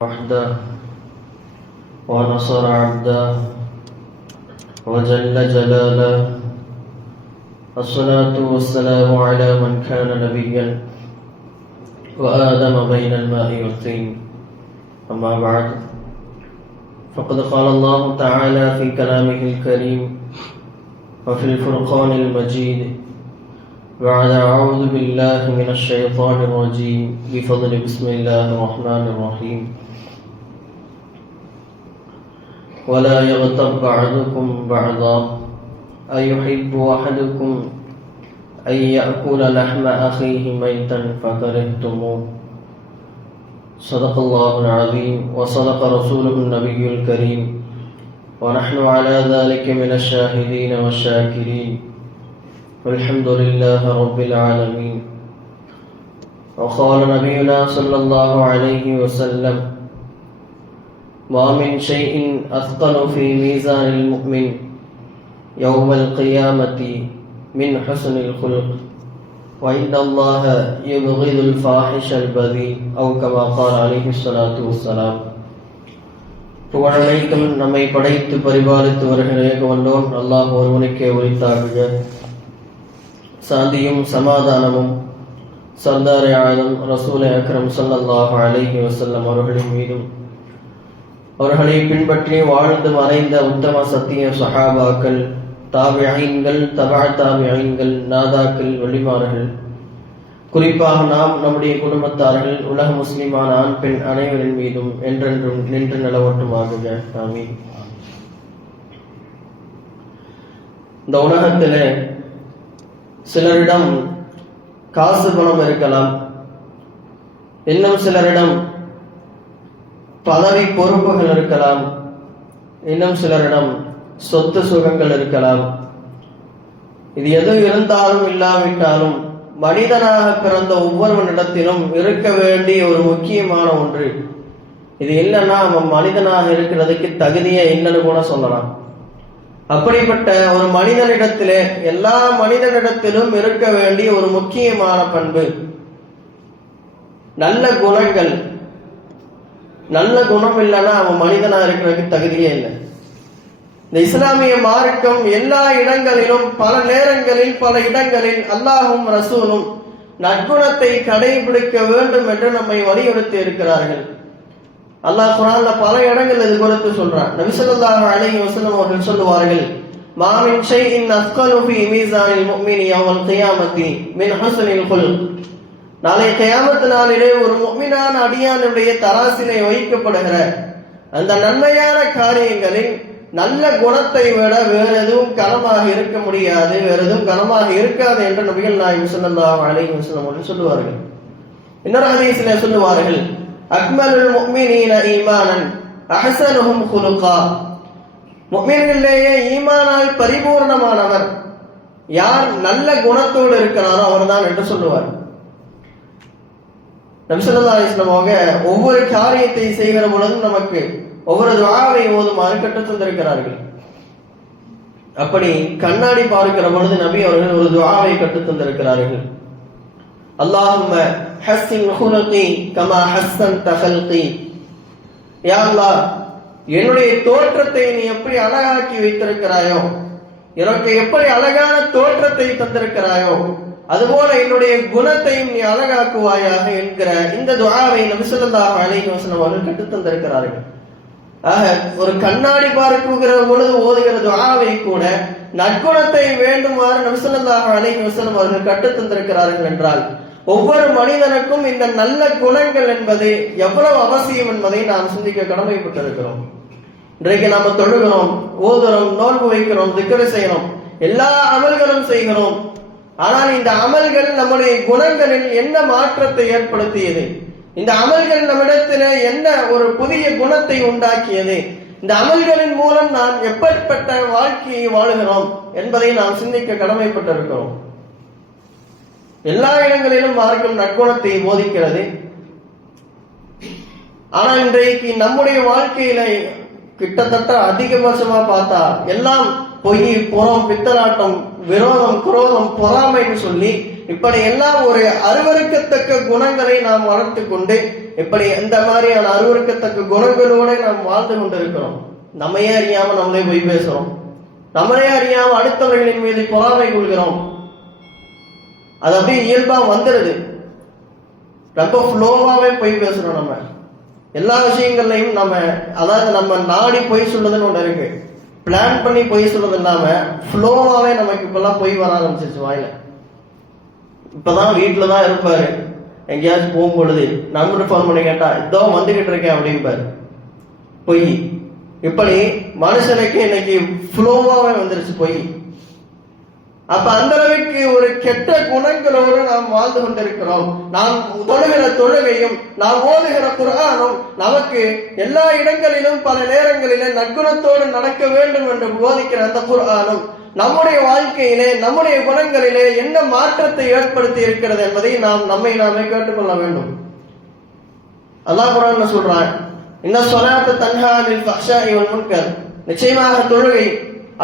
وحده ونصر عبده وجل جلاله. الصلاة والسلام على من كان نبيا وآدم بين الماء والطين. أما بعد، فقد قال الله تعالى في كلامه الكريم وفي الفرقان المجيد بعد أعوذ بالله من الشيطان الرجيم بفضل بسم الله الرحمن الرحيم. ولا يغتب بعضكم بعضا أيحب أحدكم أن يأكل لحم أخيه ميتا فكرهتموه. صدق الله العظيم وصدق رسوله النبي الكريم، ونحن على ذلك من الشاهدين والشاكرين، والحمد لله رب العالمين. وقال نبينا صلى الله عليه وسلم: ما من شيء أثقل في ميزان المؤمن يوم القيامة من حسن الخلق، وإن الله يبغض الفاحش البذيء، أو كما قال عليه الصلاة والسلام. புகழனைத்தும் நம்மை படைத்து பரிபாலித்து வருகிற ஏகவல்லோன் அல்லாஹ் ஒருவனுக்கே உரித்தாகுக. சாந்தியும் சமாதானமும் சர்தார் ஆலம் ரசூல் அக்ரம் ஸல்லல்லாஹு அலைஹி வஸல்லம் அவர்களின் மீதும், அவர்களை பின்பற்றி வாழ்ந்து மறைந்த உத்தம சத்திய சஹாபாக்கள், தாபிஈன்கள், தபா தாபிஈன்கள், நாதாக்கள், வலிமார்கள், குறிப்பாக நாம் நம்முடைய குடும்பத்தார்கள், உலக முஸ்லிமான ஆண் பெண் அனைவரின் மீதும் என்றென்றும் நின்று நிலவட்டுமாகுக. ஆமீன். இந்த உலகத்திலே சிலரிடம் காசு பணம் இருக்கலாம், இன்னும் சிலரிடம் பதவி பொறுப்புகள் இருக்கலாம், இன்னும் சிலரிடம் சொத்து சுகங்கள் இருக்கலாம். இது எது இருந்தாலும் இல்லாவிட்டாலும் மனிதனாக பிறந்த ஒவ்வொருவனிடத்திலும் இருக்க வேண்டிய ஒரு முக்கியமான ஒன்று, இது இல்லைன்னா அவன் மனிதனாக இருக்கிறதுக்கு தகுதியே இல்லைன்னு கூட சொல்லலாம். அப்படிப்பட்ட ஒரு மனிதனிடத்திலே, எல்லா மனிதனிடத்திலும் இருக்க வேண்டிய ஒரு முக்கியமான பண்பு நல்ல குணங்கள். நல்ல குணம் இல்லைன்னா அவன் மனிதனா இருக்கிறதுக்கு தகுதியே இல்லை. இந்த இஸ்லாமிய மார்க்கம் எல்லா இடங்களிலும், பல நேரங்களில், பல இடங்களில் அல்லாஹும் ரசூலும் நற்குணத்தை கடைபிடிக்க வேண்டும் என்று நம்மை வலியுறுத்தி இருக்கிறார்கள். அல்லாஹ் குர்ஆன்ல பல இடங்கள் இது குறித்து சொல்றான். நபி ஸல்லல்லாஹு அலைஹி வஸல்லம் அவர்கள் சொல்லுவார்கள்: மா மின் ஷைஇன் அஸ்கலு ஃபீ மீசானில் முஃமினி யௌமல் கியாமத்தி மின் ஹுஸ்னில் குல்க். நாளை கியாமத் நாளிலே ஒரு முஃமினான அடியானுடைய தராசிலே வைக்கப்படுகிற அந்த நன்மையான காரியங்களில் நல்ல குணத்தை விட வேற எதுவும் கனமாக இருக்க முடியாது, வேற எதுவும் கனமாக இருக்காது என்று நபிகள் நாயகம் ஸல்லல்லாஹு அலைஹி வஸல்லம் அவர்கள் சொல்லுவார்கள். இன்னொரு ஹதீஸிலே சொல்லுவார்கள்: அக்மலுல் முஃமினீன ஈமானன் அஹ்ஸனுஹும் குலுகா. முஃமின்களிலேயே ஈமானால் பரிபூர்ணமானவர் யார் நல்ல குணத்தோடு இருக்கிறாரோ அவர்தான் என்று சொல்லுவார். நபி ஸல்லல்லாஹு அலைஹி வஸல்லம் அவங்க ஒவ்வொரு காரியத்தை செய்கிற பொழுதும் நமக்கு ஒவ்வொரு துஆவை ஓதுமாறு கற்றுத் தந்திருக்கிறார்கள். அப்படி கண்ணாடி பார்க்கிற பொழுது நபி அவர்கள் ஒரு துஆவை கற்றுத் தந்திருக்கிறார்கள். அல்லாஹும்ம ஹஸ்ஸின் குலுகி கமா ஹஸ்ஸன்த கல்கி. யா அல்லாஹ், என்னுடைய தோற்றத்தை நீ எப்படி அழகாக்கி வைத்திருக்கிறாயோ, எனக்கு எப்படி அழகான தோற்றத்தை தந்திருக்கிறாயோ, அதுபோல என்னுடைய குணத்தையும் நீ அழகாக்குவாயாக என்கிற இந்த துஆவை நபி ஸல்லல்லாஹு அலைஹி வஸல்லம் அவர்கள் கற்றுத் தந்திருக்கிறார்கள். ஆக ஒரு கண்ணாடி பார்க்குகிற பொழுது ஓதுகிற துஆவை கூட நற்குணத்தை வேண்டுமாறு நபி ஸல்லல்லாஹு அலைஹி வஸல்லம் அவர்கள் கற்றுத் தந்திருக்கிறார்கள் என்றால், ஒவ்வொரு மனிதனுக்கும் இந்த நல்ல குணங்கள் என்பது எவ்வளவு அவசியம் என்பதை நாம் சிந்திக்க கடமைப்பட்டிருக்கிறோம். இன்றைக்கு நாம தொழுகிறோம், ஓதுறோம், நோன்பு வைக்கிறோம், திக்ர் செய்கிறோம், எல்லா அமல்களும் செய்கிறோம். ஆனால் இந்த அமல்கள் நம்முடைய குணங்களில் என்ன மாற்றத்தை ஏற்படுத்தியது? இந்த அமல்கள் நம்மிடத்தில் என்ன ஒரு புதிய குணத்தை உண்டாக்கியது? இந்த அமல்களின் மூலம் நாம் எப்படிப்பட்ட வாழ்க்கையை வாழுகிறோம் என்பதை நாம் சிந்திக்க கடமைப்பட்டிருக்கிறோம். எல்லா இடங்களிலும் மார்க்கம் நற்குணத்தை போதிக்கிறது. ஆனால் இன்றைக்கு நம்முடைய வாழ்க்கையில கிட்டத்தட்ட அதிகபட்சமா பார்த்தா எல்லாம் பொய், புறம், பித்தலாட்டம், விரோதம், குரோதம், பொறாமைன்னு சொல்லி இப்படி எல்லாம் ஒரு அருவருக்கத்தக்க குணங்களை நாம் வளர்த்து கொண்டு இப்படி இந்த மாதிரியான அருவருக்கத்தக்க குணங்களோட நாம் வாழ்ந்து கொண்டிருக்கிறோம். நம்மையே அறியாம நம்மளே போய் பேசுறோம், நம்மளே அறியாம அடுத்தவர்களின் மீது பொறாமை கொள்கிறோம். அது அப்படியே இயல்பா வந்துடுது. ரொம்ப ஃப்ளோவாவே போய் பேசுறோம். நம்ம எல்லா விஷயங்கள்லையும் அதாவது நம்ம நாடி பொய் சொல்றதுன்னு ஒண்ணு இருக்கு. பிளான் பண்ணி பொய் சொல்றது இல்லாம ஃப்ளோவாவே நமக்கு இப்பெல்லாம் பொய் வர ஆரம்பிச்சிருச்சு வாயில. இப்பதான் வீட்டுலதான் இருப்பாரு, எங்கேயாச்சும் போகும்பொழுது நம்பர் ஃபோன் பண்ணி கேட்டா இதோ வந்துகிட்டு இருக்கேன் அப்படின்பாரு. பொய். இப்படி மனுஷனுக்கு இன்னைக்கு ஃப்ளோவாவே வந்துருச்சு பொய். அப்ப அந்த அளவுக்கு ஒரு கெட்ட குணங்களோடு நாம் வாழ்ந்து கொண்டிருக்கிறோம். நாம் தொழுகிற தொழுகையும் நாம் ஓதுகிற குர்ஆனும் நமக்கு எல்லா இடங்களிலும் பல நேரங்களிலே நற்குணத்தோடு நடக்க வேண்டும் என்று போதிக்கிற அந்த குர்ஆனும் நம்முடைய வாழ்க்கையிலே நம்முடைய குணங்களிலே என்ன மாற்றத்தை ஏற்படுத்தி இருக்கிறது என்பதை நம்மை நாமே கேட்டுக்கொள்ள வேண்டும். அல்லாஹ் குர்ஆன்ல சொல்றான், இன்ன ஸலாத்த தன்ஹா அனில் ஃபஹ்ஷாஇ வல் முன்கர், நிச்சயமாக தொழுகை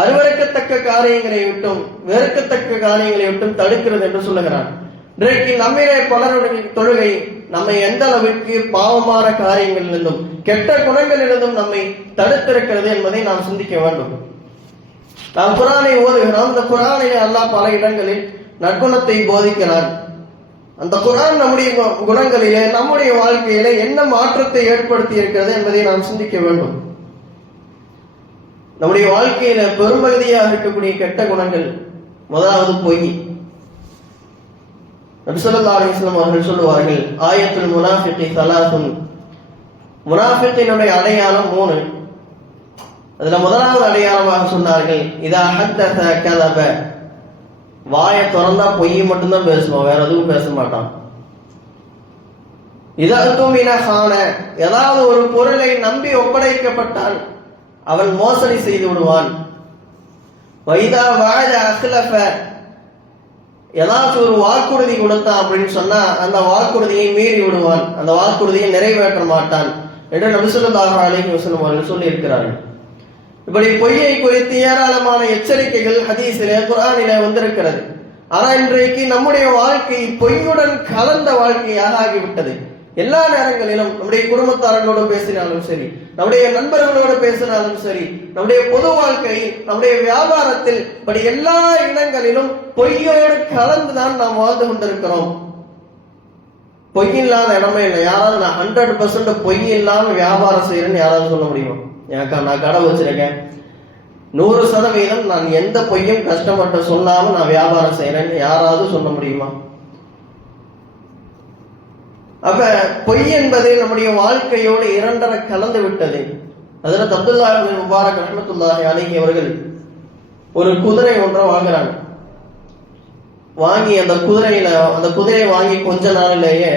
அருவருக்கத்தக்க காரியங்களை விட்டும் வெறுக்கத்தக்க காரியங்களை விட்டும் தடுக்கிறது என்று சொல்லுகிறான். இன்றைக்கு நம்மிலே பலருடைய தொழுகை நம்மை எந்த அளவிற்கு பாவமான காரியங்களிலிருந்தும் கெட்ட குணங்களிலிருந்தும் நம்மை தடுத்திருக்கிறது என்பதை நாம் சிந்திக்க வேண்டும். நாம் குர்ஆனை ஓதுகிறோம். அந்த குர்ஆனிலே அல்லாஹ் பல இடங்களில் நற்குணத்தை போதிக்கிறான். அந்த குர்ஆன் நம்முடைய குணங்களிலே நம்முடைய வாழ்க்கையிலே என்ன மாற்றத்தை ஏற்படுத்தி இருக்கிறது என்பதை நாம் சிந்திக்க வேண்டும். நம்முடைய வாழ்க்கையில பெரும்பகுதியாக இருக்கக்கூடிய கெட்ட குணங்கள், முதலாவது பொய். நபி ஸல்லல்லாஹு அலைஹி வஸல்லம் அவர்கள் சொல்லுவார்கள், ஆயத்துல் முனாஃபிகி ஸலாசுன், முனாஃபிகினுடைய அடையாளம் 3. அதுல முதலாவது அடையாளமாக சொன்னார்கள், இதா ஹத்தஸ கதப, வாயை திறந்தா பொய் மட்டும்தான் பேசுவான், வேற எதுவும் பேச மாட்டான். இதா துமின ஹான, ஏதாவது ஒரு பொருளை நம்பி ஒப்படைக்கப்பட்டால் அவன் மோசடி செய்து விடுவான். வைதா வாத அஹ்லஃப, ஏதாச்சும் ஒரு வாக்குறுதி கொடுத்தான் அப்படின்னு சொன்னா அந்த வாக்குறுதியை மீறி விடுவான், அந்த வாக்குறுதியை நிறைவேற்ற மாட்டான் என்று நபி ஸல்லல்லாஹு அலைஹி வஸல்லம் அவர்கள் சொல்லி இருக்கிறார்கள். இப்படி பொய்யை குறித்து ஏராளமான எச்சரிக்கைகள் ஹதீஸிலே குர்ஆனிலே வந்திருக்கிறது. ஆனா இன்றைக்கு நம்முடைய வாழ்க்கை பொய்யுடன் கலந்த வாழ்க்கையாக ஆகிவிட்டது. எல்லா நேரங்களிலும் நம்முடைய குடும்பத்தார்களோடு பேசினாலும் சரி, நம்முடைய நண்பர்களோடு பேசினாலும் சரி, நம்முடைய பொது வாழ்க்கையில், நம்முடைய வியாபாரத்தில், இப்படி எல்லா இடங்களிலும் பொய்யோடு கலந்துதான் நாம் வாழ்ந்து கொண்டிருக்கிறோம். பொய் இல்லாத இடமே இல்லை. யாராவது நான் 100% பொய் இல்லாம வியாபாரம் செய்யறேன்னு யாராவது சொல்ல முடியுமா? ஏக்கா நான் கடை வச்சிருக்கேன், 100% நான் எந்த பொய்யும் கஷ்டப்பட்டு சொல்லாம நான் வியாபாரம் செய்யறேன்னு யாராவது சொல்ல முடியுமா? அப்ப பொய் என்பது நம்முடைய வாழ்க்கையோடு இரண்டரை கலந்து விட்டது. ஹஜ்ரத் அப்துல்லாஹ் இப்னு முபாரக் ரஹ்மத்துல்லாஹி அலைஹி அவர்கள் ஒரு குதிரை ஒன்றை வாங்குறாங்க. வாங்கி அந்த குதிரையை வாங்கி கொஞ்ச நாளிலேயே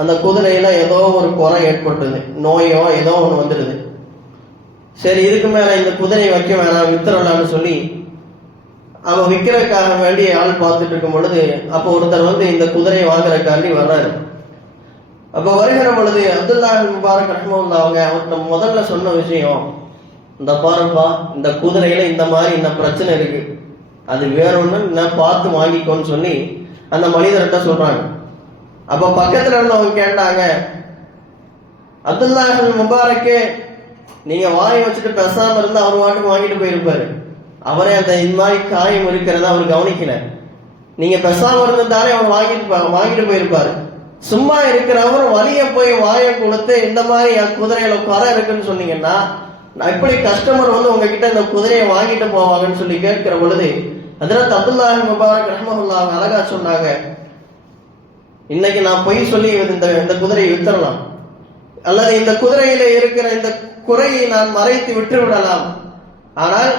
அந்த குதிரையில ஏதோ ஒரு குறை ஏற்பட்டது, நோயோ ஏதோ ஒன்று வந்துடுது. சரி, இதுக்கு மேல இந்த குதிரையை வைக்க வேணாம், வித்துறலாம்னு சொல்லி அவன் விற்கிறதுக்காக வேண்டி ஆள் பார்த்துட்டு இருக்கும் பொழுது அப்போ ஒருத்தர் இந்த குதிரையை வாங்குறதுக்காண்டி வர்றாரு. அப்ப வருகிற பொழுது அப்துல்லாஹ் முபாரக் ரஹ்மத்துல்லாஹி அவங்க அவர்கிட்ட முதல்ல சொன்ன விஷயம், இந்த பாருப்பா, இந்த குதிரையில இந்த மாதிரி இந்த பிரச்சனை இருக்கு, அது வேற ஒண்ணு நான் பார்த்து வாங்கிக்கோன்னு சொல்லி அந்த மனிதர்கிட்ட சொல்றாங்க. அப்ப பக்கத்துல இருந்தவங்க கேட்டாங்க, அப்துல்லாஹ் முபாரக்கே, நீங்க வாங்கி வச்சுட்டு பேசாம இருந்தா அவர் வாட்டுக்கு வாங்கிட்டு போயிருப்பாரு. அவரே அந்த இந்த மாதிரி காயம் இருக்கிறத அவர் கவனிக்கல. நீங்க பேசாம இருந்திருந்தாலே அவர் வாங்கிட்டு போயிருப்பாரு. சும்மா இருக்கிறவர் வலிய போய் வாயை கொடுத்து இந்த மாதிரி என் குதிரையில குறை இருக்குன்னு சொன்னீங்கன்னா இப்படி கஸ்டமர் உங்ககிட்ட இந்த குதிரையை வாங்கிட்டு போவாங்கன்னு சொல்லி கேட்கிற பொழுது ஹஜ்ரத் அப்துல்லாஹ் முபாரக் ரஹ்மத்துல்லாஹி அழகா சொன்னாங்க, இன்னைக்கு நான் பொய் சொல்லி இந்த குதிரையை வித்துறலாம், அல்லது இந்த குதிரையில இருக்கிற இந்த குறையை நான் மறைத்து விட்டு விடலாம். ஆனால்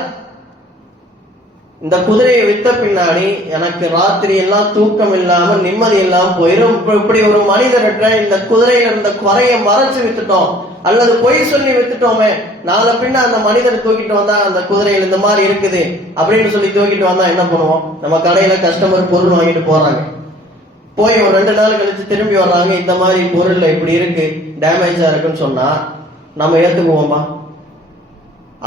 இந்த குதிரையை வித்த பின்னாடி எனக்கு ராத்திரி எல்லாம் தூக்கம் இல்லாம நிம்மதி இல்லாம போயிடும். இப்படி ஒரு மனிதர்கிட்ட இந்த குதிரையில இருந்த குறைய மறைச்சு வித்துட்டோம் அல்லது பொய் சொல்லி வித்துட்டோமே, நாளை பின்ன அந்த மனிதர் தூக்கிட்டு வந்தா அந்த குதிரையில இந்த மாதிரி இருக்குது அப்படின்னு சொல்லி தூக்கிட்டு வந்தா என்ன பண்ணுவோம்? நம்ம கடையில கஸ்டமர் பொருள் வாங்கிட்டு போறாங்க, போய் ஒரு 2 நாள் கழிச்சு திரும்பி வர்றாங்க, இந்த மாதிரி பொருள்ல இப்படி இருக்கு, டேமேஜா இருக்குன்னு சொன்னா நம்ம ஏத்துக்குவோமா?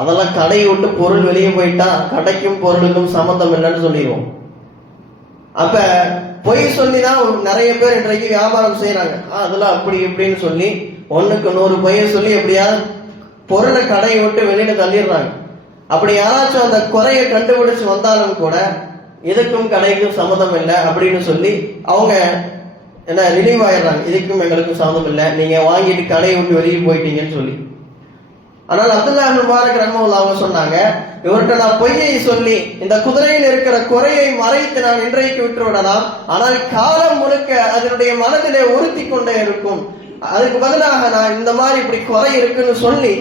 அதெல்லாம் கடையை விட்டு பொருள் வெளியே போயிட்டா கடைக்கும் பொருளுக்கும் சம்பந்தம் இல்லைன்னு சொல்லிடுவோம். அப்ப பொய் சொல்லிதான் நிறைய பேர் இன்றைக்கு வியாபாரம் செய்யறாங்க. அதெல்லாம் அப்படி இப்படின்னு சொல்லி 1க்கு 100 பொய்ய சொல்லி எப்படியாவது பொருளை கடையை விட்டு வெளியில தள்ளிடுறாங்க. அப்படி யாராச்சும் அந்த குறையை கண்டுபிடிச்சு வந்தாலும் கூட இதுக்கும் கடைக்கும் சம்மதம் இல்லை அப்படின்னு சொல்லி அவங்க என்ன ரிலீவ் ஆயிடுறாங்க. இதுக்கும் எங்களுக்கும் சம்மதம் இல்லை, நீங்க வாங்கிட்டு கடையை விட்டு வெளியே போயிட்டீங்கன்னு சொல்லி. ஆனால் அப்துல்லா இப்னு முபாரக் ரஹ்மத்துல்லாஹி அவங்க சொன்னாங்க, இவர்கிட்ட நான் பொய்யை சொல்லி இந்த குதிரையில் இருக்கிற குறையை மறைத்து நான் இன்றைக்கு விட்டு விடலாம், ஆனால் காலம் முழுக்க அதனுடைய மனதிலே உறுத்தி கொண்டே இருக்கும். அதுக்கு பதிலாக நான் இந்த மாதிரி இப்படி குறை இருக்குன்னு சொல்லி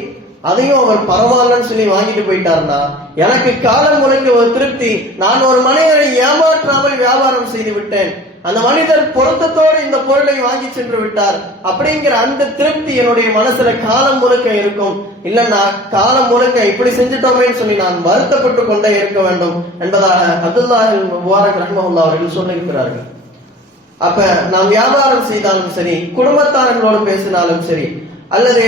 அதையும் அவர் பரவாயில்லன்னு சொல்லி வாங்கிட்டு போயிட்டாருன்னா எனக்கு காலம் முழுக்க ஒரு திருப்தி. நான் ஒரு மனிதரை ஏமாற்றாமல் வியாபாரம் செய்து விட்டேன், அந்த மனிதர் பொருத்தத்தோடு இந்த பொருளை வாங்கி சென்று விட்டார் அப்படிங்கிற அந்த திருப்தி என்னுடைய மனசுல காலம் முழுக்க இருக்கும். இல்லன்னா காலம் முழுக்க இப்படி செஞ்சுட்டோமேன்னு சொல்லி நான் வருத்தப்பட்டு கொண்டே இருக்க வேண்டும் என்பதாக அப்துல்லா இப்னு முபாரக் ரஹ்மத்துல்லாஹி அவர்கள் சொல்லியிருக்கிறார்கள். அப்ப நாம் வியாபாரம் செய்தாலும் சரி, குடும்பத்தார்களோடு பேசினாலும் சரி, அல்லது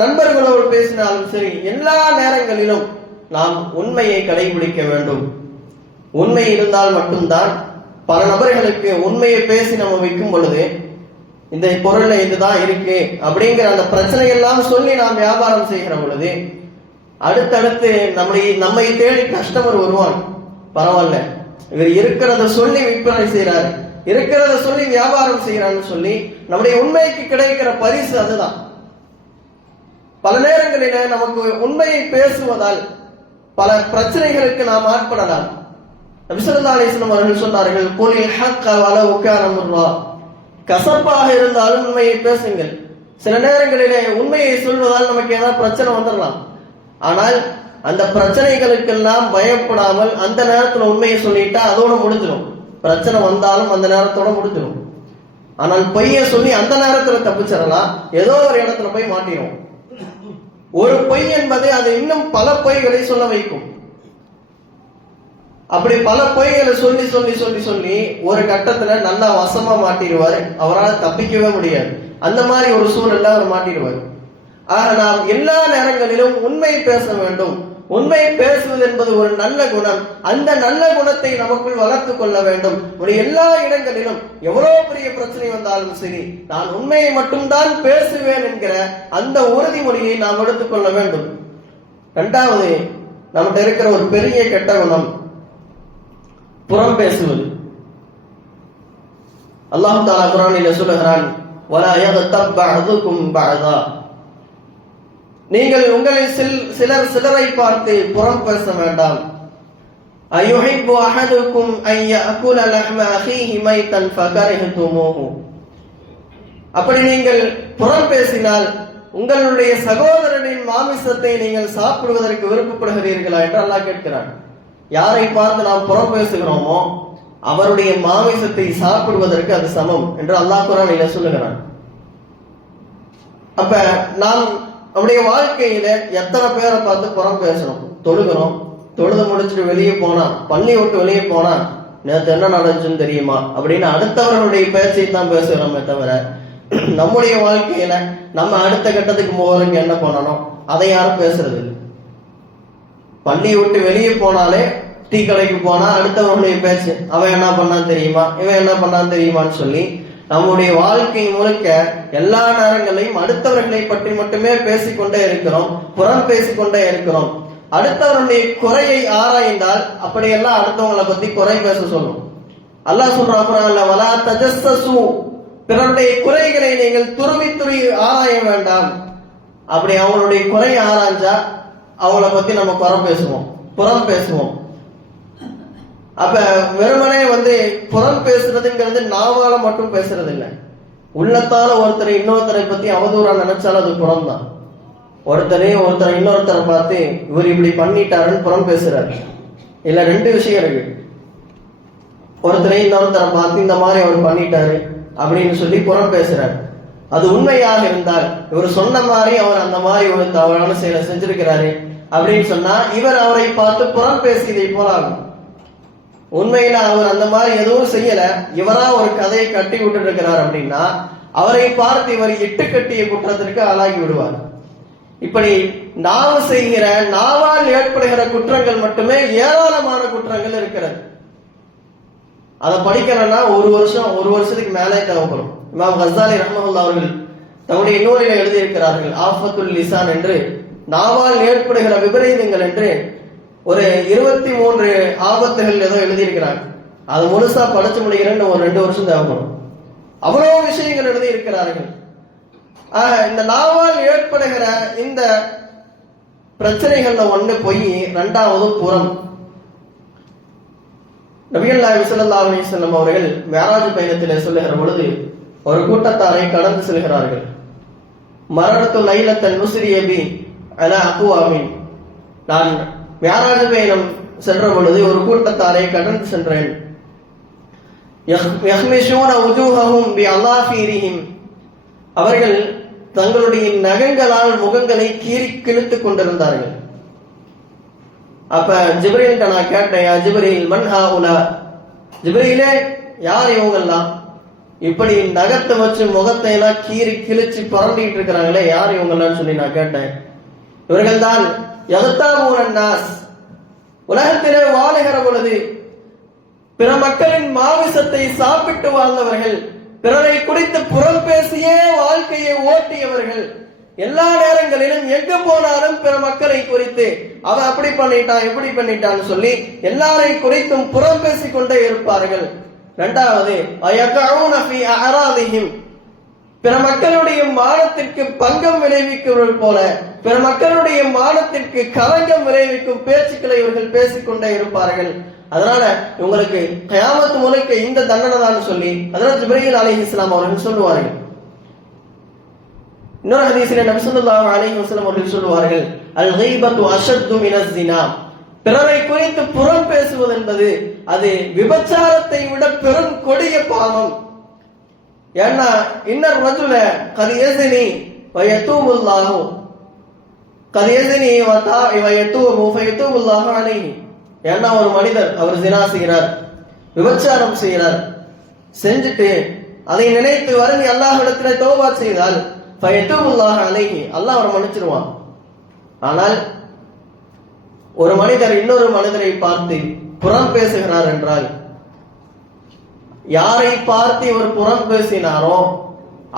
நண்பர்களோடு பேசினாலும் சரி, எல்லா நேரங்களிலும் நாம் உண்மையை கடைபிடிக்க வேண்டும். உண்மை இருந்தால் மட்டும்தான் பல நபர்களுக்கு உண்மையை பேசி நம்ம வைக்கும் பொழுது இந்த பொருள்ல இதுதான் இருக்கு அப்படிங்கிற அந்த பிரச்சனையெல்லாம் சொல்லி நாம் வியாபாரம் செய்கிற பொழுது அடுத்தடுத்து நம்மை தேடி கஸ்டமர் வருவான். பரவாயில்ல, இவர் இருக்கிறத சொல்லி விற்பனை செய்யறாரு, இருக்கிறத சொல்லி வியாபாரம் செய்யறான்னு சொல்லி நம்முடைய உண்மைக்கு கிடைக்கிற பரிசு அதுதான். பல நேரங்களில நமக்கு உண்மையை பேசுவதால் பல பிரச்சனைகளுக்கு நாம் ஆட்படலாம். நபி ஸல்லல்லாஹு அலைஹி வஸல்லம் அவர்கள் சொன்னார்கள், குலில் ஹக்க வலவ் கான முர்ரா, கசப்பாக இருந்தாலும் உண்மையை பேசுங்கள். சில நேரங்களிலே உண்மையை சொல்வதால் நமக்கு ஏதாவது பிரச்சனை வந்துடலாம். ஆனால் அந்த பிரச்சனைகளுக்கெல்லாம் பயப்படாமல் அந்த நேரத்துல உண்மையை சொல்லிட்டா அதோட முடிஞ்சிடும். பிரச்சனை வந்தாலும் அந்த நேரத்தோட முடிஞ்சிடும். ஆனால் பொய்யை சொல்லி அந்த நேரத்துல தப்பிச்சிடலாம், ஏதோ ஒரு இடத்துல போய் மாட்டிடும். ஒரு பொய் என்பது அது இன்னும் பல பொய்களை சொல்ல வைக்கும். அப்படி பல பொய்களை சொல்லி சொல்லி சொல்லி சொல்லி ஒரு கட்டத்துல நல்லா வசமா மாட்டிடுவாரு, அவரால் தப்பிக்கவே முடியாது. அந்த மாதிரி ஒரு சூழல்ல அவர் மாட்டிடுவார். ஆக நாம் எல்லா நேரங்களிலும் உண்மை பேச வேண்டும். உண்மை பேசுவது என்பது ஒரு நல்ல குணம். அந்த நல்ல குணத்தை நமக்குள் வளர்த்து கொள்ள வேண்டும். எல்லா இடங்களிலும் எவ்வளவு பெரிய பிரச்சனை வந்தாலும் சரி, நான் உண்மையை மட்டும்தான் பேசுவேன் என்கிற அந்த உறுதிமொழியை நாம் எடுத்துக்கொள்ள வேண்டும். இரண்டாவது, நம்மகிட்ட இருக்கிற ஒரு பெரிய கெட்ட குணம் புறம் பேசுவது. அல்லாஹ் தஆலா குர்ஆனிலே சொல்லுகிறான், வலா யக்தப் பஅதுகும் பஅதா, நீங்கள் உங்களில் சிலர் சிலரை பார்த்து புறம் பேச வேண்டாம். அயுஹிப்பு அஹதுக்கும் அன் யஅகுல லஹ்ம அஹீஹி மைத்தன் ஃபகரிஹ்துமூஹு, அப்படி நீங்கள் புறம் பேசினால் உங்களுடைய சகோதரனின் மாமிசத்தை நீங்கள் சாப்பிடுவதற்கு விருப்பப்படுகிறீர்களா என்று அல்லாஹ் கேட்கிறான். யாரை பார்த்து நாம் புறம் பேசுகிறோமோ அவருடைய மாமிசத்தை சாப்பிடுவதற்கு அது சமம் என்று அல்லாஹ் குர்ஆனிலே சொல்லுகிறான். அப்ப நாம் நம்முடைய வாழ்க்கையில எத்தனை பேரை பார்த்து புறம் பேசணும்? தொழுகிறோம், தொழுது முடிச்சுட்டு வெளியே போனா, பள்ளி விட்டு வெளியே போனா, நேற்று என்ன நடந்துச்சுன்னு தெரியுமா அப்படின்னு அடுத்தவர்களுடைய பேச்சை தான் பேசுகிறோமே தவிர நம்முடைய வாழ்க்கையில நம்ம அடுத்த கட்டத்துக்கு போறதுக்கு என்ன பண்ணணும் அதை யாரும் பேசுறது இல்லை. பள்ளி விட்டு வெளியே போனாலே டீ கடைக்கு போனா அடுத்தவர்களுடைய பேச்சு, அவன் என்ன பண்ணான்னு தெரியுமா, இவன் என்ன பண்ணான்னு தெரியுமான்னு சொல்லி நம்முடைய வாழ்க்கை முழுக்க எல்லா நேரங்களையும் அடுத்தவர்களை பற்றி மட்டுமே பேசிக்கொண்டே இருக்கிறோம், புறம் பேசிக்கொண்டே இருக்கிறோம். அடுத்தவருடைய குறையை ஆராய்ந்தால் அப்படியெல்லாம் அடுத்தவங்களை பத்தி குறை பேச சொல்லும். அல்லாஹ் சொல்றான், வலா தஜஸ்ஸஸு, பிறருடைய குறைகளை நீங்கள் துருவி துருவி ஆராய வேண்டாம். அப்படி அவங்களுடைய குறையை ஆராய்ஞ்சா அவங்கள பத்தி நம்ம புறம் பேசுவோம். அப்ப வெறுமனே புறம் பேசுறதுங்கிறது நாவால மட்டும் பேசுறது இல்லை. உள்ளத்தால ஒருத்தரை இன்னொருத்தரை பத்தி அவதூறா நினைச்சாலும் அது புறம் தான். ஒருத்தரை இன்னொருத்தரை பார்த்து இவர் இப்படி பண்ணிட்டாருன்னு புறம் பேசுறாரு. இல்ல ரெண்டு விஷயம் இருக்கு. ஒருத்தரை இன்னொருத்தரை பார்த்து இந்த மாதிரி அவர் பண்ணிட்டாரு அப்படின்னு சொல்லி புறம் பேசுறாரு. அது உண்மையாக இருந்தால் இவர் சொன்ன மாதிரி அவர் அந்த மாதிரி ஒரு தவறான செயலை செஞ்சிருக்கிறாரு அப்படின்னு சொன்னா இவர் அவரை பார்த்து புறம் பேசியதை போல ஆகும். உண்மையில அவர் அந்த மாதிரி எதுவும் செய்யல, இவரா ஒரு கதையை கட்டி விட்டு இருக்கிறார் அப்படின்னா அவரை பார்த்து இவர் இட்டு கட்டிய குற்றத்திற்கு ஆளாகி விடுவார். இப்படி நாவால் ஏற்படுகிற குற்றங்கள் மட்டுமே ஏராளமான குற்றங்கள் இருக்கிறது. அதை படிக்கணும்னா ஒரு வருஷத்துக்கு மேலே தேவைப்படும். இமாம் கஸ்ஸாலி ரஹ்மத்துல்லாஹி அவர்கள் தன்னுடைய நூலில் எழுதியிருக்கிறார்கள், ஆஃபத்துல் லிசான் என்று, நாவால் ஏற்படுகிற விபரீதங்கள் என்று ஒரு 23 ஆபத்துகள் ஏதோ எழுதியிருக்கிறாங்க. அது முழுசா படிச்சு முடிக்கிறேன்னு ஒரு 2 வருஷம் தேவைப்படும். அவ்வளவு விஷயங்கள் எழுதியிருக்கிறார்கள். இந்த நாவால் ஏற்படுகிற இந்த பிரச்சனைகள்ல ஒண்ணு பொய், 2வது புறம். நபிகள் நாயகம் ஸல்லல்லாஹு அலைஹி வஸல்லம் அவர்கள் மிஅராஜ் பயணத்திலே சொல்லுகிற பொழுது ஒரு கூட்டத்தாரை கடந்து செல்கிறார்கள். மரரத்து லைலத்தன் முஸ்ரிய பி அலா அக்வாமின், நான் மிஅராஜ் பயணம் சென்ற பொழுது ஒரு கூட்டத்தாரை கடந்து சென்றேன். யஹ்மிஷூன உஜூஹஹும் பி அலாஃபீரிஹிம், அவர்கள் தங்களுடைய நகங்களால் முகங்களை கீறி கிழித்துக் கொண்டிருந்தார்கள். அப்ப ஜிப்ரீல் நான் கேட்டேன், ஜிப்ரீல் மன் ஹாஉலா, ஜிப்ரீலே யார் இவங்கெல்லாம், இப்படி நகத்தை வச்சு முகத்தை எல்லாம் கீறி கிழிச்சு புரண்டிட்டு இருக்கிறாங்களே யார் இவங்கெல்லாம் சொல்லி நான் கேட்டேன். இவர்கள் தான் யகத்தாபூன நாஸ், உலகத்திலே வாழுகிற பொழுது பிற மக்களின் மாமிசத்தை சாப்பிட்டு வாழ்ந்தவர்கள், பிறரை குறித்து புறம் பேசியே வாழ்க்கையை ஓட்டியவர்கள், எல்லா நேரங்களிலும் எங்க போனாலும் பிற மக்களை குறித்து அவன் அப்படி பண்ணிட்டான் இப்படி பண்ணிட்டான்னு சொல்லி எல்லாரை குறித்தும் புறம் பேசிக் கொண்டே இருப்பார்கள். 2வது பிற மக்களுடைய மானத்திற்கு பங்கம் விளைவிக்கிறவர்கள் போல, பிற மக்களுடைய மானத்திற்கு களங்கம் விளைவிக்கும் பேச்சுக்களை இவர்கள் பேசிக்கொண்டே இருப்பார்கள். அதனால இவங்களுக்கு கியாமத் முழுக்க இந்த தண்டனை தான் சொல்லி ஹஜ்ரத் ஜிப்ரீல் அலைஹிஸ்ஸலாம் அவர்கள் சொல்லுவார்கள். இன்னொரு ஹதீஸிலே நபி ஸல்லல்லாஹு அலைஹி வஸல்லம் அவர்கள் சொல்லுவார்கள், அல் கீபத்து அஷத்து மினஸ் ஸினா, பிறரை குறித்து புறம் பேசுவது என்பது அது விபச்சாரத்தை விட பெரும் கொடிய பாவம். ஏன்னா இன்னர் ரஜுல கத் யஸனி வ யதூபுல்லாஹு, கத் யஸனி வ யதூபு ஃபயதூபுல்லாஹு அலைஹி, ஏன்னா ஒரு மனிதர் அவர் ஜினா செய்கிறார், விபச்சாரம் செய்கிறார், செஞ்சுட்டு அதை நினைத்து வருந்தி அல்லாஹ்விடத்திலே தௌபா செய்தால் ஃபயதூபுல்லாஹு அலைஹி, அல்லாஹ் அவரை மன்னிச்சிடுவான். ஆனால் ஒரு மனிதர் இன்னொரு மனிதரை பார்த்து புறம் பேசுகிறார் என்றால், யாரை பார்த்து இவர் புறம் பேசினாரோ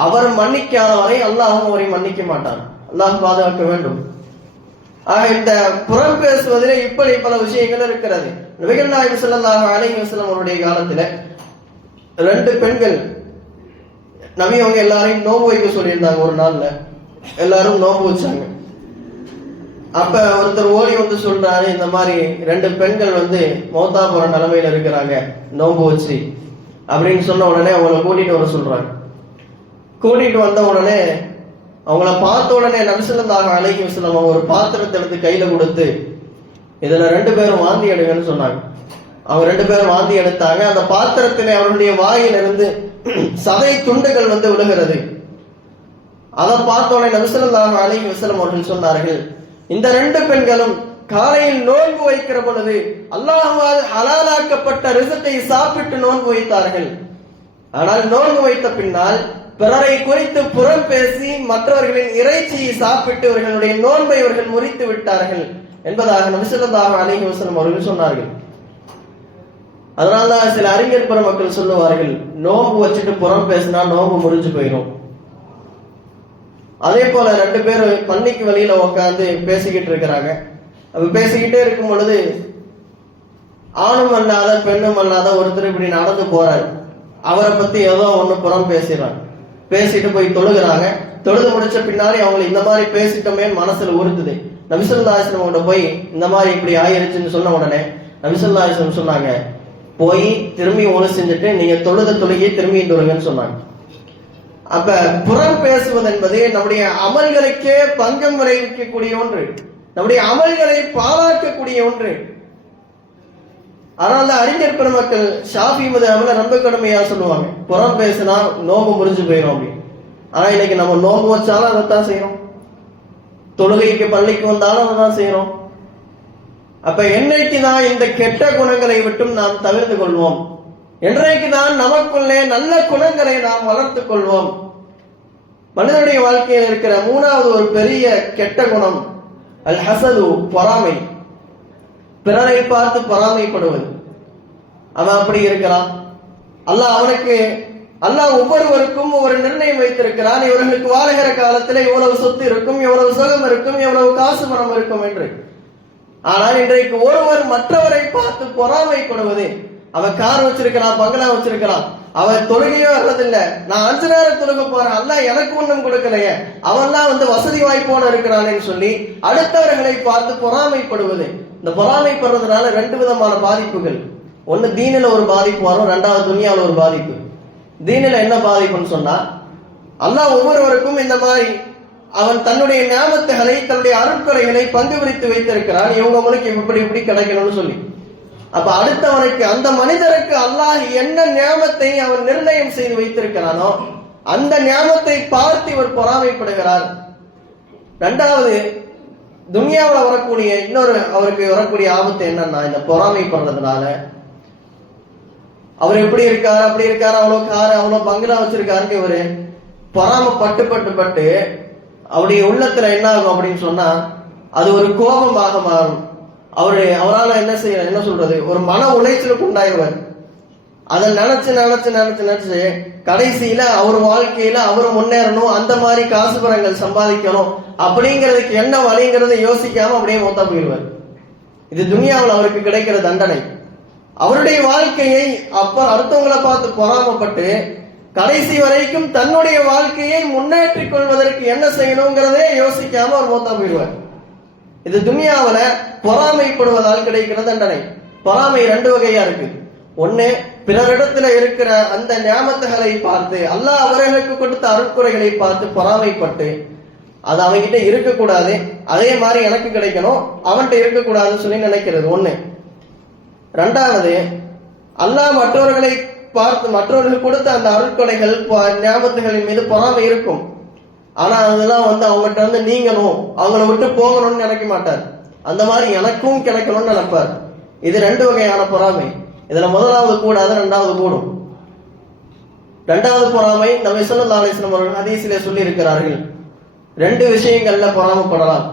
அவர் மன்னிக்காதவரை அல்லாஹும் அவரை மன்னிக்க மாட்டார். அல்லாஹ் பாதுகாக்க வேண்டும். இந்த புறம் பேசுவதிலே இப்படி பல விஷயங்கள் இருக்கிறது. நபிகள் நாயகம் ஸல்லல்லாஹு அலைஹி வஸல்லம் அவருடைய காலத்துல 2 பெண்கள் நபி அவங்க எல்லாரையும் நோன்பு வைக்க சொல்லியிருந்தாங்க. ஒரு நாள்ல எல்லாரும் நோன்பு வச்சாங்க. அப்ப ஒருத்தர் ஓடி வந்து சொல்றாரு, இந்த மாதிரி 2 பெண்கள் மௌத்தா போற நிலைமையில இருக்கிறாங்க நோன்பு வச்சு அப்படின்னு சொன்ன உடனே அவங்கள கூட்டிட்டு வர சொல்றாங்க. கூட்டிட்டு வந்த உடனே அவங்கள பார்த்த உடனே நபி ஸல்லல்லாஹு அலைஹி வஸல்லம் ஒரு பாத்திரத்தை எடுத்து கையில கொடுத்து, இதுல 2 பேரும் வாந்தி எடுங்கன்னு சொன்னாங்க. அவங்க 2 பேரும் வாந்தி எடுத்தாங்க. அந்த பாத்திரத்திலே அவருடைய வாயிலிருந்து சதை துண்டுகள் விழுகிறது. அதை பார்த்த உடனே நபி ஸல்லல்லாஹு அலைஹி வஸல்லம் அவர்கள் சொன்னார்கள், இந்த 2 பெண்களும் காலையில் நோன்பு வைக்கிற பொழுது அல்லாஹ்வால் ஹலாலாக்கப்பட்ட ரிஸ்கை சாப்பிட்டு நோன்பு வைத்தார்கள். ஆனால் நோன்பு வைத்த பின்னால் பிறரை குறித்து புறம் பேசி மற்றவர்களின் இறைச்சியை சாப்பிட்டு இவர்களுடைய நோன்பை இவர்கள் முறித்து விட்டார்கள் என்பதாக நபி ஸல்லல்லாஹு அலைஹி வஸல்லம் அவர்கள் சொன்னார்கள். அதனால்தான் சில அறிஞர் பெருமக்கள் சொல்லுவார்கள், நோன்பு வச்சுட்டு புறம் பேசினா நோன்பு முறிஞ்சு போயிடும். அதே போல 2 பேர் பள்ளிக்கு வெளியில உட்காந்து பேசிக்கிட்டு இருக்கிறாங்க. அப்ப பேசிக்கிட்டே இருக்கும் பொழுது ஆணும் அல்லாத பெண்ணும் அல்லாத ஒருத்தர் இப்படி நடந்து போறாரு. அவரை பத்தி ஏதோ ஒண்ணு புறம் பேசுறாங்க. பேசிட்டு போய் தொழுகிறாங்க. தொழுது முடிச்ச பின்னாலே அவங்களை இந்த மாதிரி பேசிட்டோமே மனசுல உறுத்துது. நபி ஸல்லல்லாஹு அலைஹி வஸல்லம் போய் இந்த மாதிரி இப்படி ஆயிருச்சுன்னு சொன்ன உடனே நபி ஸல்லல்லாஹு அலைஹி வஸல்லம் சொன்னாங்க, போய் திரும்பி ஒன்று செஞ்சுட்டு நீங்க தொழுகையை திரும்பிட்டு வருங்கன்னு சொன்னாங்க. அப்ப புறம் பேசுவது என்பது நம்முடைய அமல்களுக்கே பங்கம் விளைவிக்கக்கூடிய ஒன்று, நம்முடைய அமல்களை பாழாக்கக்கூடிய ஒன்று. அதனால அறிஞர் பெருமக்கள் ஷாஃபி மதுஹப்ல ரொம்ப கடுமையா சொல்லுவாங்க, புறம் பேசினா நோம்பு முறிஞ்சு போயிடும் அப்படின்னு. ஆனா இன்னைக்கு நம்ம நோம்பு வச்சாலும் அதைத்தான் செய்யறோம், தொழுகைக்கு பள்ளிக்கு வந்தாலும் அதைதான் செய்யறோம். அப்ப என்னைக்குதான் இந்த கெட்ட குணங்களை விட்டும் நாம் தவிர்த்து கொள்வோம்? என்றைக்குதான் நமக்குள்ளே நல்ல குணங்களை நாம் வளர்த்துக் கொள்வோம்? மனிதனுடைய வாழ்க்கையில் இருக்கிற 3வது ஒரு பெரிய கெட்ட குணம் அல் ஹசது, பொறாமை. பிறரை பார்த்து பொறாமைப்படுவது. அவன் அப்படி இருக்கிறான், அல்லாஹ் ஒவ்வொருவருக்கும் ஒவ்வொரு நிர்ணயம் வைத்திருக்கிறான். இவர்களுக்கு வாழுகிற காலத்தில் எவ்வளவு சொத்து இருக்கும், எவ்வளவு சுகம் இருக்கும், எவ்வளவு காசு பணம் இருக்கும் என்று. ஆனால் இன்றைக்கு ஒருவர் மற்றவரை பார்த்து பொறாமைப்படுவது, அவன் கார் வச்சிருக்கிறான், பங்களா வச்சிருக்கிறான், அவன் தொழுகையோ வர்றதில்லை, நான் 5 நேரம் தொழுக போறேன், அல்லாஹ் எனக்கு ஒன்றும் கொடுக்கலையே, அவன் தான் வசதி வாய்ப்போட இருக்கிறான்னு சொல்லி அடுத்தவர்களை பார்த்து பொறாமைப்படுவது. இந்த பொறாமைப்படுறதுனால 2 விதமான பாதிப்புகள். ஒன்னு தீனில ஒரு பாதிப்பு வரும், 2வது துனியாவில் ஒரு பாதிப்பு. தீனில என்ன பாதிப்புன்னு சொன்னா, அல்லாஹ் ஒவ்வொருவருக்கும் இந்த மாதிரி அவன் தன்னுடைய ஞாபகங்களை, தன்னுடைய அருட்கொடைகளை பங்கு பிரித்து வைத்திருக்கிறான். இவங்களுக்கு இப்படி இப்படி கிடைக்கணும்னு சொல்லி. அப்ப அடுத்தவனுக்கு, அந்த மனிதருக்கு அல்லாஹ் என்ன ஞாபகத்தை அவன் நிர்ணயம் செய்து வைத்திருக்கிறானோ அந்த ஞாபகத்தை பார்த்து இவர் பொறாமைப்படுகிறார். 2வது துனியாவில் வரக்கூடிய அவருக்கு வரக்கூடிய ஆபத்து என்னன்னா, இந்த பொறாமைப்படுறதுனால அவர் எப்படி இருக்காரு, அப்படி இருக்காரு, அவ்வளவு காரு, அவ்வளவு பங்களா வச்சிருக்காருன்னு இவரு பொறாமப்பட்டு பட்டு பட்டு அவருடைய உள்ளத்துல என்ன ஆகும் அப்படின்னு சொன்னா, அது ஒரு கோபமாக மாறும். அவரால் என்ன சொல்றது, ஒரு மன உளைச்சலுக்கு உண்டாயிருவார். அதை நினைச்சு கடைசியில அவர் வாழ்க்கையில அவர் முன்னேறணும், அந்த மாதிரி காசு பணங்கள் சம்பாதிக்கணும் அப்படிங்கிறதுக்கு என்ன வழிங்கிறத யோசிக்காம அப்படியே மொத்தா போயிடுவார். இது துனியாவில் அவருக்கு கிடைக்கிற தண்டனை. அவருடைய வாழ்க்கையை அடுத்தவங்களை பார்த்து பொறாமப்பட்டு கடைசி வரைக்கும் தன்னுடைய வாழ்க்கையை முன்னேற்றிக் கொள்வதற்கு என்ன செய்யணுங்கிறதே யோசிக்காம அவர் மொத்தா போயிடுவார். இது துனியாவில பொறாமைப்படுவதால் கிடைக்கிற தண்டனை. பொறாமை 2 வகையா இருக்கு. ஒண்ணு, பிறரிடத்துல இருக்கிற அந்த ஞாபகங்களை பார்த்து, அல்லாஹ் அவர்களுக்கு கொடுத்த அருட்குறைகளை பார்த்து பொறாமைப்பட்டு அது அவன்கிட்ட இருக்கக்கூடாது, அதே மாதிரி எனக்கு கிடைக்கணும், அவன்கிட்ட இருக்கக்கூடாதுன்னு சொல்லி நினைக்கிறது ஒண்ணு. 2வது, அல்லாஹ் மற்றவர்களை பார்த்து மற்றவர்கள் கொடுத்த அந்த அருட்கொடைகள் ஞாபகங்களின் மீது பொறாமை இருக்கும். ஆனா அதெல்லாம் அவங்ககிட்ட நீங்கணும், அவங்கள விட்டு போகணும்னு நினைக்க மாட்டார். அந்த மாதிரி எனக்கும் கிடைக்கணும்னு நினைப்பார். இது 2 வகையான பொறாமை. இதுல முதலாவது கூடாது, 2வது கூடும். 2வது பொறாமை நபி ஸல்லல்லாஹு அலைஹி வஸல்லம் அவர்கள் ஹதீஸிலே சொல்லி இருக்கிறார்கள். 2 விஷயங்கள்ல பொறாமைப்படலாம்.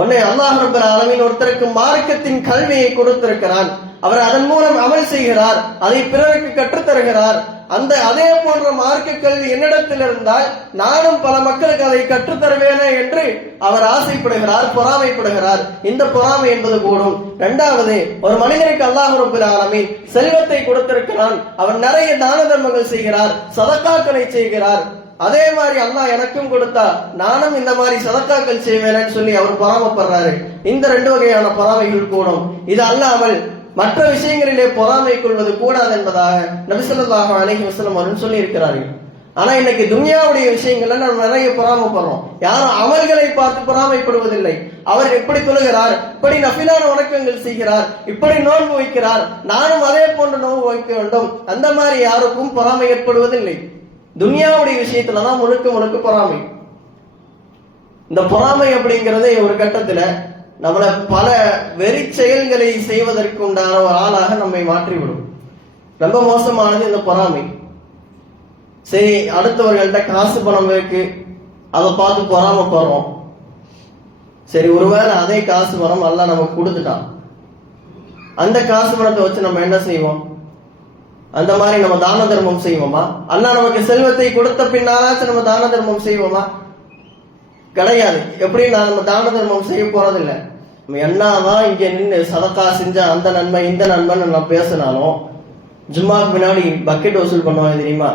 ஒண்ணு, அல்லாஹ் ரப்பல் ஆலமீன் ஒருத்தருக்கு மார்க்கத்தின் கல்வியை கொடுத்திருக்கிறான், அவர் அதன் மூலம் அமல் செய்கிறார், அதை பிறருக்கு கற்றுத்தருகிறார். அதே போன்ற மார்க்க கல்வி என்னிடத்தில் இருந்தால் நானும் பல மக்களுக்கு அதை கற்றுத்தருவேனே என்று அவர் ஆசைப்படுகிறார், பொறாமைப்படுகிறார். இந்த பொறாமை என்பது கூடும். 2வது, ஒரு மனிதனுக்கு அல்லாஹ் ரப்பல் ஆலமீன் செல்வத்தை கொடுத்திருக்கிறான், அவர் நிறைய தான தர்மங்கள் செய்கிறார், சதக்காக்களை செய்கிறார், அதே மாதிரி அல்லாஹ் எனக்கும் கொடுத்தா நானும் இந்த மாதிரி சதக்காக்கள் செய்வேன்னு சொல்லி அவர் பொறாமைப்படுறாரு. இந்த 2 வகையான பொறாமைகள் கூடும். இது அல்லாமல் மற்ற விஷயங்களிலே பொறாமை கொள்வது கூடாது என்பதாக நபி ஸல்லல்லாஹு அலைஹி வஸல்லம் அவர்கள் சொல்லி இருக்கிறார்கள். ஆனா இன்னைக்கு துனியாவுடைய விஷயங்கள்ல நம்ம நிறைய பொறாமைப்படுறோம். யாரும் அமல்களை பார்த்து பொறாமைப்படுவதில்லை. அவர் எப்படி தொழுகிறார், இப்படி நஃபிலான வணக்கங்கள் செய்கிறார், இப்படி நோன்பு வைக்கிறார், நானும் அதே போன்ற நோன்பு வைக்க வேண்டும், அந்த மாதிரி யாருக்கும் பொறாமை ஏற்படுவதில்லை. துனியாவுடைய விஷயத்துலதான் முழுக்க பொறாமை. இந்த பொறாமை அப்படிங்கறத ஒரு கட்டத்துல நம்மளை பல வெறி செயல்களை செய்வதற்கு உண்டான ஒரு ஆளாக நம்மை மாற்றிவிடும். ரொம்ப மோசமானது இந்த பொறாமை. சரி, அடுத்தவர்கள்ட்ட காசு பணம் இருக்கு, அதை பார்த்து பொறாமைப்படுறோம். சரி, ஒருவேளை அதே காசு பணம் அல்லாஹ் நமக்கு கொடுத்துட்டான், அந்த காசு பணத்தை வச்சு நம்ம என்ன செய்வோம்? அந்த மாதிரி நம்ம தான தர்மம் செய்வோமா? அல்லாஹ் நமக்கு செல்வத்தை கொடுத்த பின்னாலாச்சும் நம்ம தான தர்மம் செய்வோமா? கிடையாது. எப்படி நம்ம தான தர்மம் செய்ய போறதில்லை. நம்ம என்னதான் இங்க நின்று சதக்கா செஞ்சா அந்த நன்மை இந்த நன்மைன்னு நம்ம பேசினாலும், ஜும்மாக்கு முன்னாடி பக்கெட் வசூல் பண்ணுவாங்க தெரியுமா?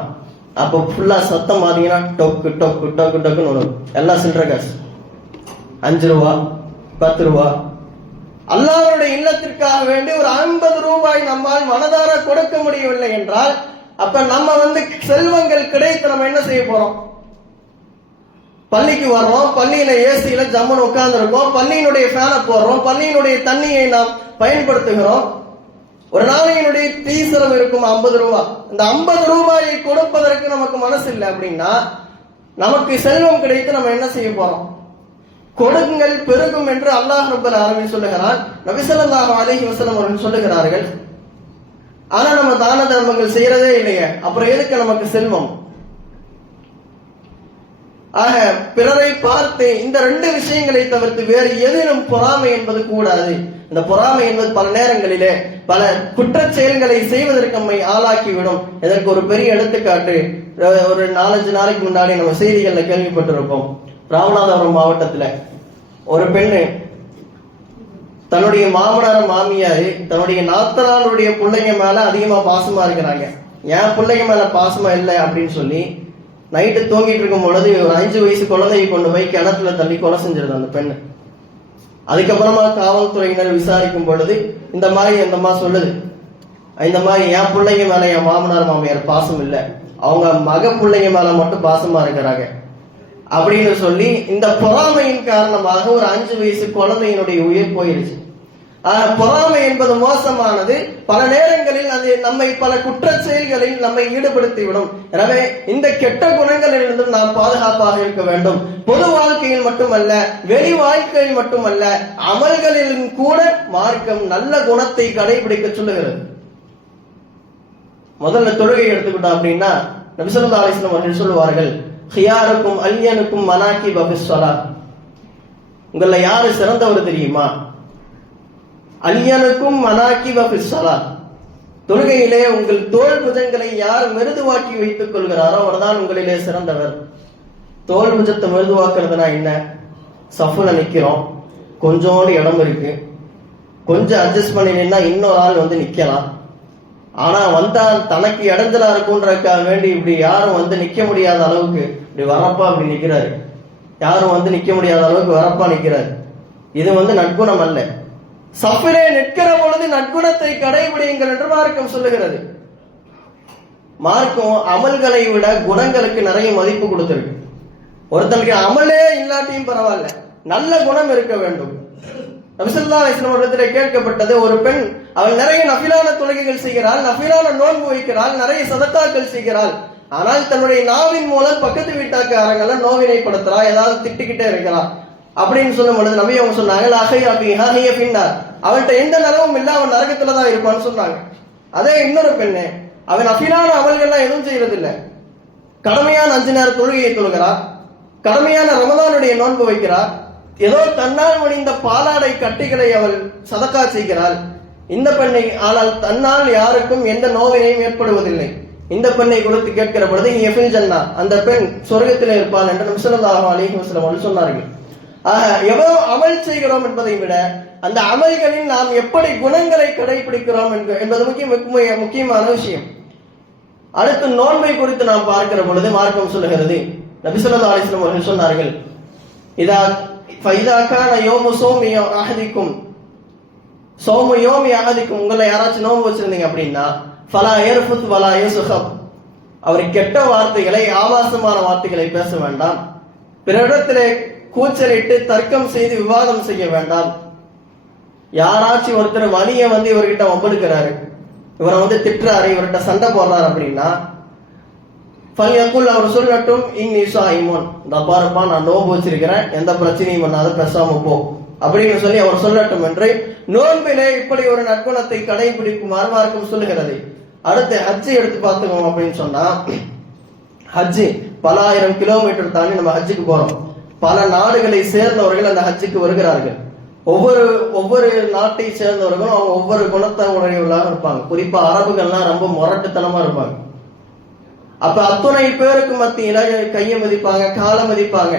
அப்போ ஃபுல்லா சத்தம் பாத்தீங்கன்னா டொக்கு டொக்கு டொக்கு டொக்குன்னு வரும். எல்லாம் சில்லற காசு, 5 ரூபா 10 ரூபா. அல்லாஹ்வுடைய இல்லத்திற்காக வேண்டி ஒரு 50 ரூபாய் நம்மால் மனதார கொடுக்க முடியவில்லை என்றால், அப்ப நம்ம செல்வங்கள் கிடைத்து நம்ம என்ன செய்ய போறோம்? பள்ளிக்கு வர்றோம், பள்ளியில ஏசியில ஜம்முன்னு உட்கார்ந்து இருக்கோம், பள்ளியினுடைய ஃபேனை போடுறோம், பள்ளியினுடைய தண்ணியை நாம் பயன்படுத்துகிறோம். ஒரு நாளையினுடைய தீசரம் இருக்கும் 50 ரூபாய். இந்த 50 ரூபாயை கொடுப்பதற்கு நமக்கு மனசு இல்லை அப்படின்னா, நமக்கு செல்வம் கிடைத்து நம்ம என்ன செய்ய போறோம்? கொடுங்கள் பெருகும் என்று அல்லாஹ் ரப்பல் ஆலமீன் சொல்லுகிறான், நபி ஸல்லல்லாஹு அலைஹி வஸல்லம் அவர்கள் சொல்லுகிறார்கள். ஆனா நம்ம தான தர்மங்கள் செய்யறதே இல்லையே, அப்புறம் எதுக்கு நமக்கு செல்வம்? ஆக பிறரை பார்த்து இந்த 2 விஷயங்களை தவிர்த்து வேறு எதிலும் பொறாமை என்பது கூடாது. இந்த பொறாமை என்பது பல நேரங்களிலே பல குற்றச் செயல்களை செய்வதற்கு நம்மை ஆளாக்கிவிடும். இதற்கு ஒரு பெரிய எடுத்துக்காட்டு ஒரு 4-5 நாளைக்கு முன்னாடி நம்ம செய்திகள்ல கேள்விப்பட்டிருப்போம். ராமநாதபுரம் மாவட்டத்துல ஒரு பெண்ணு தன்னுடைய மாமனார் மாமியாரு தன்னுடைய நாத்தனாருடைய பிள்ளைங்க மேல அதிகமா பாசமா இருக்கிறாங்க. என் பிள்ளைங்க மேல பாசமா இல்லை அப்படின்னு சொல்லி நைட்டு தூங்கிட்டு இருக்கும் பொழுது ஒரு 5 வயசு குழந்தையை கொண்டு போய் கிணத்துல தள்ளி கொலை செஞ்சிருது அந்த பெண்ணு. அதுக்கப்புறமா காவல்துறையினர் விசாரிக்கும் பொழுது இந்த மாதிரி சொல்லுது, இந்த மாதிரி என் பிள்ளைங்க மேல என் மாமனார் மாமியார் பாசம் இல்லை, அவங்க மக பிள்ளைங்க மேல மட்டும் பாசமா இருக்கிறாங்க அப்படின்னு சொல்லி இந்த பொறாமையின் காரணமாக ஒரு 5 வயசு குழந்தையினுடைய உயிர் போயிருச்சு. பொறாமை என்பது மோசமானது. பல நேரங்களில் அது நம்மை பல குற்ற செயல்களில் நம்மை ஈடுபடுத்திவிடும். எனவே இந்த கெட்ட குணங்களிலிருந்தும் நாம் பாதுகாப்பாக இருக்க வேண்டும். பொது வாழ்க்கையில் மட்டுமல்ல, வெளி வாழ்க்கையில் மட்டுமல்ல, அமல்களிலும் கூட மார்க்கம் நல்ல குணத்தை கடைபிடிக்க சொல்லுகிறது. முதல்ல தொழுகை எடுத்துக்கிட்டோம் அப்படின்னா நபி ஸல்லல்லாஹு அலைஹி வஸல்லம் அவர்கள் சொல்லுவார்கள், ஹியாருக்கும் அல்யனுக்கும் மனாகிப ஃபிஸ்ஸலாத். உங்கள யாரு சிறந்தவர் தெரியுமா? அல்யனுக்கும் மனாகிப ஃபிஸ்ஸலாத். தொழுகையிலே உங்கள் தோள் புஜங்களை யார் மிருதுவாக்கி வைத்துக் கொள்கிறாரோ அவர்தான் உங்களிலே சிறந்தவர். தோல் புஜத்தை மிருதுவாக்குறதுனா என்ன? சஃப்ல நிக்கிறோம், கொஞ்சோண்டு இடம் இருக்கு, கொஞ்சம் அட்ஜஸ்ட் பண்ணினா இன்னொரு ஆள் வந்து நிக்கலாம். ஆனா வந்தால் தனக்கு இடைஞ்சலா இருக்கும்ன்றதுக்காக வேண்டி இப்படி யாரும் நிக்க முடியாத அளவுக்கு இப்படி வரப்பா அப்படி நிக்கிறாரு. யாரும் நிக்க முடியாத அளவுக்கு வரப்பா நிக்கிறாரு. இது நற்குணம் அல்ல. சஃபிலே நிற்கிற பொழுது நற்குணத்தை கடைபிடியுங்கள் என்று மார்க்கம் சொல்லுகிறது. மார்க்கம் அமல்களை விட குணங்களுக்கு நிறைய மதிப்பு கொடுத்திருக்கு. ஒருத்தனுக்கு அமலே இல்லாட்டியும் பரவாயில்ல, நல்ல குணம் இருக்க வேண்டும். நபி ஸல்லல்லாஹு அலைஹி வஸல்லம் இடத்திலே கேட்கப்பட்டது, ஒரு பெண் அவள் நிறைய நஃபிலான தொழுகைகள் செய்கிறாள், நஃபிலான நோன்பு வைக்கிறாள், நிறைய சதக்காக்கள் செய்கிறாள். ஆனால் தன்னுடைய நாவின் மூலம் பக்கத்து வீட்டாக்காரங்களை நோவினைப்படுத்துறா, ஏதாவது திட்டிக்கிட்டே இருக்கிறா அப்படின்னு சொல்லும் பொழுது நபி அவங்க சொன்னாங்க, அவள்கிட்ட எந்த நரவும் இல்ல, அவன் நரகத்துலதான் இருப்பான்னு சொன்னாங்க. அதே இன்னொரு பெண்ணு அவன் நஃபிலான அமல்கள்லாம் எதுவும் செய்யறது இல்லை, கடமையான 5 நேர தொழுகையை தொழுகிறார், கடமையான ரமதானுடைய நோன்பு வைக்கிறார், ஏதோ தன்னால் முடிந்த பாலாடை கட்டிகளை அவள் சதக்கா செய்கிறாள். இந்த பெண்ணை ஆனால் தன்னால் யாருக்கும் எந்த நோவினையும் ஏற்படுவதில்லை. இந்த பெண்ணை கொடுத்து கேட்கிற பொழுது அந்த பெண் சொர்க்கத்திலே இருப்பாள் என்று நபி ஸல்லல்லாஹு அலைஹி வஸல்லம் அவர்கள் சொன்னார்கள். எவ்வளவு அமல் செய்கிறோம் என்பதை விட அந்த அமல்களில் நாம் எப்படி குணங்களை கடைபிடிக்கிறோம் என்பது முக்கியமான விஷயம். அடுத்து நோன்பை குறித்து நாம் பார்க்கிற பொழுது மார்க்கம் சொல்லுகிறது, நபி ஸல்லல்லாஹு அலைஹி வஸல்லம் அவர்கள் சொன்னார்கள், உங்களை யாராச்சும் நோம்பு வச்சிருந்தீங்க அப்படின்னா அவர் கெட்ட வார்த்தைகளை, ஆபாசமான வார்த்தைகளை பேச வேண்டாம், பிறரிடத்திலே கூச்சலிட்டு தர்க்கம் செய்து விவாதம் செய்ய வேண்டாம். யாராச்சும் ஒருத்தர் வலிய இவர்கிட்ட வம்பெடுக்கிறாரு, இவரை திட்டுறாரு, இவர்கிட்ட சண்டை போடுறாரு அப்படின்னா அவர் சொல்லட்டும், பாருப்பா நான் நோன்பு வச்சிருக்கிறேன், எந்த பிரச்சனையும் பண்ணாத, பேசாம போ அப்படின்னு சொல்லி அவர் சொல்லட்டும் என்று நோன்பிலே இப்படி ஒரு நற்குணத்தை கடைபிடிக்குமாறு மார்க்கம் சொல்லுகிறது. அடுத்து ஹஜ்ஜை எடுத்து பார்த்துக்கோம் அப்படின்னு சொன்னா, ஹஜ்ஜு பல ஆயிரம் கிலோமீட்டர் தாண்டி நம்ம ஹஜ்ஜுக்கு போறோம். பல நாடுகளை சேர்ந்தவர்கள் அந்த ஹஜ்ஜுக்கு வருகிறார்கள். ஒவ்வொரு நாட்டை சேர்ந்தவர்களும் அவங்க ஒவ்வொரு குணத்தை உடையவர்களாக இருப்பாங்க. குறிப்பா அரபுகள்லாம் ரொம்ப முரட்டுத்தனமா இருப்பாங்க. அப்ப அத்துணை பேருக்கு மத்தியில கையை மதிப்பாங்க, காலை மதிப்பாங்க.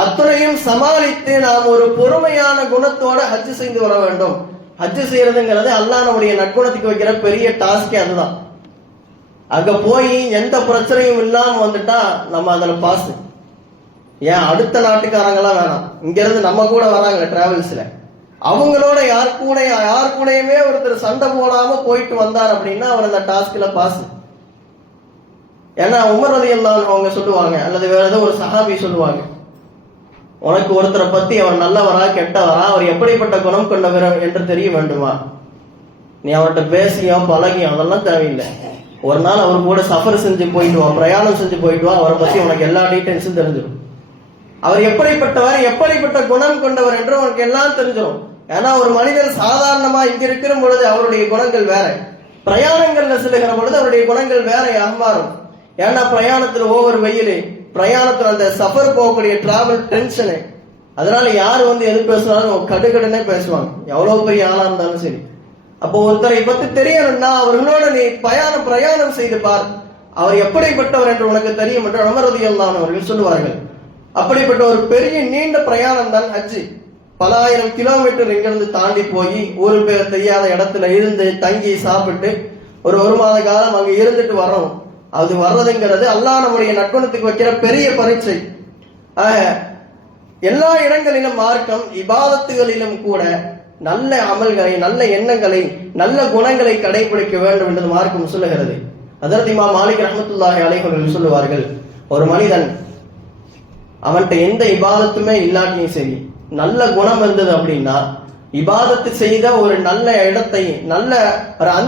அத்துணையும் சமாளித்து நாம் ஒரு பொறுமையான குணத்தோட ஹஜ்ஜு செய்து வர வேண்டும். ஹஜ்ஜு செய்யறதுங்கிறது அல்லாஹ் நம்முடைய நற்குணத்துக்கு வைக்கிற பெரிய டாஸ்கே அதுதான். அங்க போய் எந்த பிரச்சனையும் இல்லாம வந்துட்டா நம்ம அதுல பாஸ். ஏன் அடுத்த நாட்டுக்காரங்களாம் வேணாம், இங்க இருந்து நம்ம கூட வராங்க டிராவல்ஸ்ல, அவங்களோட யார் கூடயுமே ஒருத்தர் சண்டை போடாம போயிட்டு வந்தார் அப்படின்னா அவர் அந்த டாஸ்க்ல பாஸ். ஏன்னா உமர் ரலியல்லாஹு அன்ஹு அவங்க சொல்லுவாங்க, அல்லது வேற ஏதோ ஒரு சஹாபி சொல்லுவாங்க, உனக்கு ஒருத்தரை பத்தி அவர் நல்லவரா கெட்டவரா, அவர் எப்படிப்பட்ட குணம் கொண்டவர் என்று தெரிய வேண்டுமா? நீ அவர்கிட்ட பேசியோ பழகியோ அதெல்லாம் தேவையில்லை. ஒரு நாள் அவர் கூட சஃபர் செஞ்சு போயிட்டு வா, பிரயாணம் செஞ்சு போயிட்டு வா, அவரை பத்தி உனக்கு எல்லா டீடைல்ஸும் தெரிஞ்சிடும். அவர் எப்படிப்பட்டவர், எப்படிப்பட்ட குணம் கொண்டவர் என்று உனக்கு எல்லாம் தெரிஞ்சிடும். ஏன்னா ஒரு மனிதர் சாதாரணமா இங்க இருக்கிற பொழுது அவருடைய குணங்கள் வேற, பிரயாணங்கள்ல செல்லுகிற பொழுது அவருடைய குணங்கள் வேறையாக மாறும். ஏன்னா பிரயாணத்துல ஒவ்வொரு வெயிலு, பிரயாணத்துல அந்த சஃபர் போகக்கூடிய டிராவல் டென்ஷனு, அதனால யாரு எது பேசுனாலும் கடுகடுன்னே பேசுவாங்க, எவ்வளவு பெரிய ஆளா இருந்தாலும் சரி. அப்போ ஒருத்தரை பத்தி தெரியணும்னா அவர்களோட நீ பிரயாணம் செய்து பார், அவர் எப்படிப்பட்டவர் என்று உனக்கு தெரியும் என்று உமர் ரலியல்லாஹு அன்ஹு அவர்கள் சொல்லுவார்கள். அப்படிப்பட்ட ஒரு பெரிய நீண்ட பிரயாணம் தான் ஹஜ்ஜி. பல ஆயிரம் கிலோமீட்டர் இங்கிருந்து தாண்டி போய் ஊரு பேர் தெரியாத இடத்துல இருந்து தங்கி சாப்பிட்டு ஒரு மாத காலம் அங்க இருந்துட்டு வர்றோம். அது வர்றதுங்கிறது அல்லாஹ் நம்முடைய நற்குணத்துக்கு வைக்கிற பெரிய பரீட்சை. எல்லா இடங்களிலும் மார்க்கம் இபாதத்துகளிலும் கூட நல்ல அமல்களை, நல்ல எண்ணங்களை, நல்ல குணங்களை கடைபிடிக்க வேண்டும் என்று மார்க்கம் சொல்லுகிறது. ஹஜ்ரத் இமாம் மாலிக் ரஹ்மத்துல்லாஹி அலைஹி அவர்கள் சொல்லுவார்கள், ஒரு மனிதன் அவன்கிட்ட எந்த இபாதத்துமே இல்லாட்டியும் சரி, நல்ல குணம் இருந்தது அப்படின்னா, இபாதத்து செய்த ஒரு நல்ல இடத்தை, நல்ல ஒரு அந்த